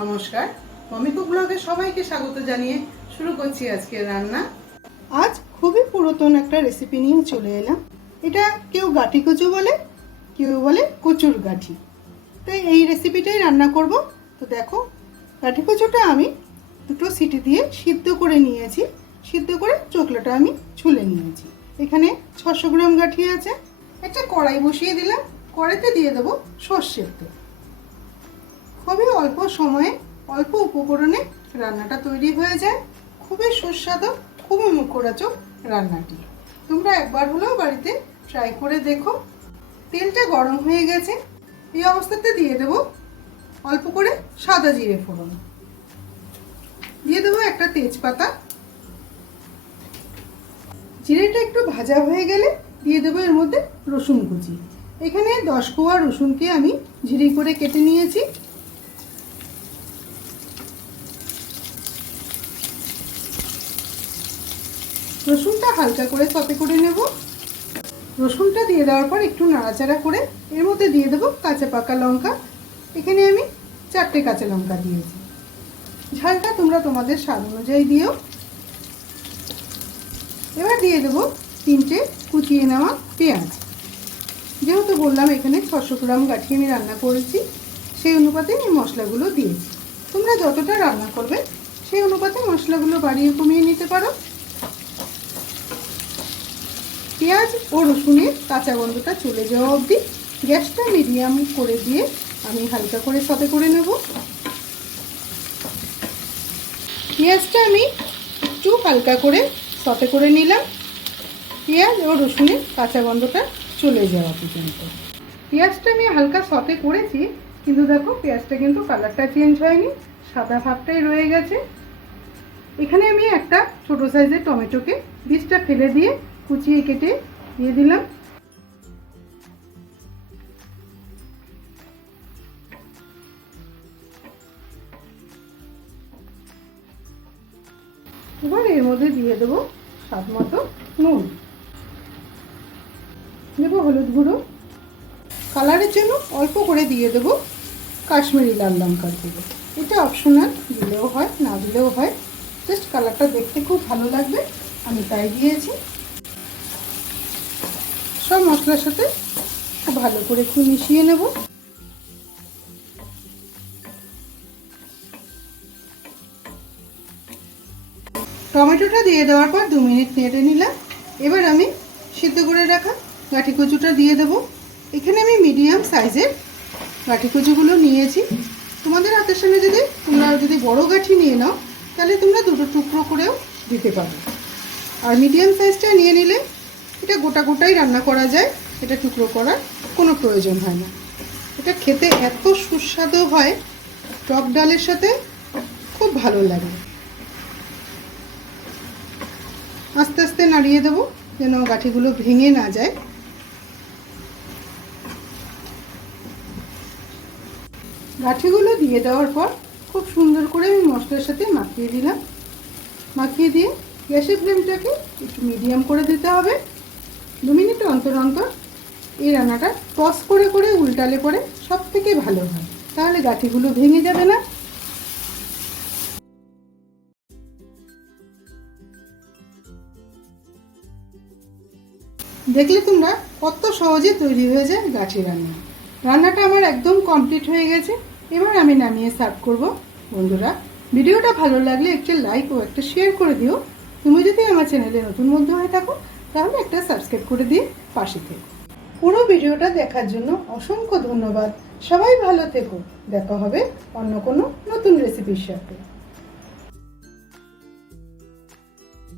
নমস্কার। মমিকো ব্লগে সবাইকে স্বাগত জানিয়ে শুরু করছি আজকে রান্না। আজ খুবই পুরাতন একটা রেসিপি নিয়ে চলে এলাম। এটা কেউ গাঠি কচু বলে, কেউ বলে কচুর গাঠি। তাই এই রেসিপিটাই রান্না করব। তো দেখো, গাঠি কচুটা আমি দুটো সিটি দিয়ে সিদ্ধ করে নিয়েছি। সিদ্ধ করে চোখলাটা আমি ছুলে নিয়েছি। এখানে ছশো গ্রাম গাঠি আছে। একটা কড়াই বসিয়ে দিলাম। কড়াইতে দিয়ে দেবো সর্ষের তেল। খুবই অল্প সময়ে, অল্প উপকরণে রান্নাটা তৈরি হয়ে যায়। খুবই সুস্বাদু, খুবই মুখরোচক রান্নাটি। তোমরা একবার হলেও বাড়িতে ট্রাই করে দেখো। তেলটা গরম হয়ে গেছে। এই অবস্থাতে দিয়ে দেবো অল্প করে সাদা জিরে ফোড়ন। দিয়ে দেবো একটা তেজপাতা। জিরেটা একটু ভাজা হয়ে গেলে দিয়ে দেবো এর মধ্যে রসুন কুচি। এখানে দশ কোয়া রসুনকে আমি ঝিরি করে কেটে নিয়েছি। রসুনটা হালকা করে সতে করে নেব। রসুনটা দিয়ে দেওয়ার পর একটু নাড়াচাড়া করে এর মধ্যে দিয়ে দেবো কাঁচা পাকা লঙ্কা। এখানে আমি চারটে কাঁচা লঙ্কা দিয়েছি। ঝালটা তোমরা তোমাদের স্বাদ অনুযায়ী দিও। এবার দিয়ে দেবো তিনটে কুচিয়ে নেওয়া পেঁয়াজ। যেহেতু বললাম এখানে ছশো গ্রাম গাঠি আমি রান্না করেছি, সেই অনুপাতে আমি মশলাগুলো দিয়েছি। তোমরা যতটা রান্না করবে, সেই অনুপাতে মশলাগুলো বাড়িয়ে কমিয়ে নিতে পারো। পেঁয়াজ ও রসুনের কাঁচা গন্ধটা চলে যাওয়া অবধি গ্যাসটা মিডিয়াম করে দিয়ে আমি হালকা করে সাথে করে নেব। পেঁয়াজটা আমি একটু হালকা করে সতে করে নিলাম। পেঁয়াজ ও রসুনের কাঁচা গন্ধটা চলে যাওয়া পর্যন্ত। পেঁয়াজটা আমি হালকা সতে করেছি, কিন্তু দেখো পেঁয়াজটা কিন্তু কালারটা চেঞ্জ হয়নি, সাদা ভাবটাই রয়ে গেছে। এখানে আমি একটা ছোট সাইজের টমেটোকে বীজটা ফেলে দিয়ে কুচিয়ে কেটে দিয়ে দিলাম। এবার এর মধ্যে দিয়ে দেবো স্বাদ মতো নুন। দেবো হলুদ গুঁড়ো। কালারের জন্য অল্প করে দিয়ে দেবো কাশ্মীরি লাল লঙ্কার গুঁড়ো। এটা অপশনাল, দিলেও হয়, না দিলেও হয়। জাস্ট কালারটা দেখতে খুব ভালো লাগবে। আমি তাই দিয়েছি। মশলার সাথে ভালো করে একটু মিশিয়ে নেব। টমেটোটা দিয়ে দেওয়ার পর দু মিনিট নেড়ে নিলাম। এবার আমি সিদ্ধ করে রাখা গাঠি কচুটা দিয়ে দেবো। এখানে আমি মিডিয়াম সাইজের গাঠি কচুগুলো নিয়েছি। তোমাদের হাতের সামনে যদি তোমরা যদি বড় গাঠি নিয়ে নাও, তাহলে তোমরা দুটো টুকরো করেও দিতে পারো। আর মিডিয়াম সাইজটা নিয়ে নিলে এটা গোটা গোটাই রান্না করা যায়, এটা টুকরো করার কোনো প্রয়োজন হয় না। এটা খেতে এত সুস্বাদু হয়, টক ডালের সাথে খুব ভালো লাগে। আস্তে আস্তে নাড়িয়ে দেবো যেন গাঠিগুলো ভেঙে না যায়। গাঠিগুলো দিয়ে দেওয়ার পর খুব সুন্দর করে আমি মশলার সাথে মাখিয়ে দিলাম। মাখিয়ে দিয়ে গ্যাসের ফ্লেমটাকে একটু মিডিয়াম করে দিতে হবে। দু মিনিট অন্তর অন্তর এই রান্নাটা টস করে করে, উল্টালে করে সব থেকে ভালো হয়। তাহলে গাঠিগুলো ভেঙে যাবে না। দেখলে তোমরা কত সহজে তৈরি হয়ে যায় গাঠি রান্না। রান্নাটা আমার একদম কমপ্লিট হয়ে গেছে। এবার আমি নামিয়ে সার্ভ করব। বন্ধুরা, ভিডিওটা ভালো লাগলে একটা লাইক ও একটা শেয়ার করে দিও। তুমি যদি আমার চ্যানেলে নতুন বন্ধু হয়ে থাকো তাহলে একটা সাবস্ক্রাইব করে দিয়ে পাশে থেকো। পুরো ভিডিওটা দেখার জন্য অসংখ্য ধন্যবাদ। সবাই ভালো থেকো। দেখা হবে অন্য কোনো নতুন রেসিপির সাথে।